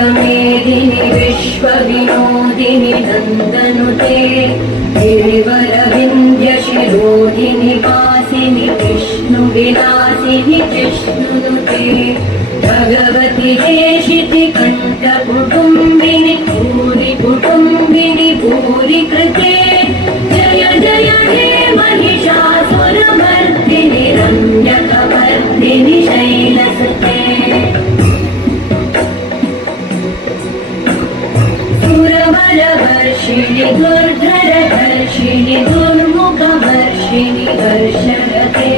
लोकमेदिनि विश्वविनोदिनि नन्दनुते गिरिवरविन्द्यशिरोधिनि वासिनि विष्णुविलासिनि जिष्णुनुते भगवति देशिति कण्ठकुटुम्बिनि भूरि कुटुम्बिनि भूरि कृते जय जय हे महिषासुरमर्दिनि रम्यकवर्दिनि शैलसुते सुरवरवर्षिणि दुर्धरधर्षिणि दुर्मुखवर्षिणि हर्षरते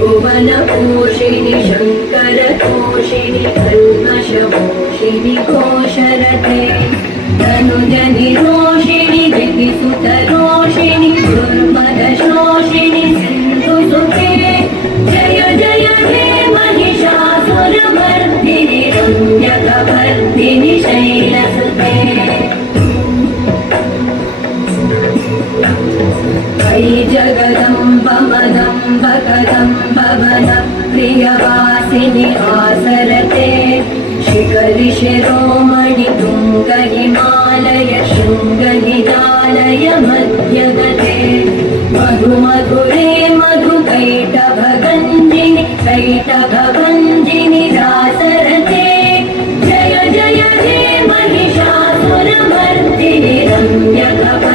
भुवनपोषिणि शङ्करतोषिणि कल्मषमोषिणि कोशरते तनुजनिरोषिणि दितिसुतरोषिणि दुर्मदशोषिणि सिन्धुसुते जय जय हे महिषासुरमर्दिनि रम्यकवर्दिनि शैलसुते वै जगदम्ब मदम्ब कदम्ब वन प्रियवासिनि आसरते शिखरि शिरोमणि तुङ्ग हिमालय शृङ्ग निदालय मध्यगते मधु मधुरे मधु कैटभगञ्जिनि कैटभभञ्जिनि दासरते जय जय हे महिषासुरमर्दिनि रम्यकवर्दिनि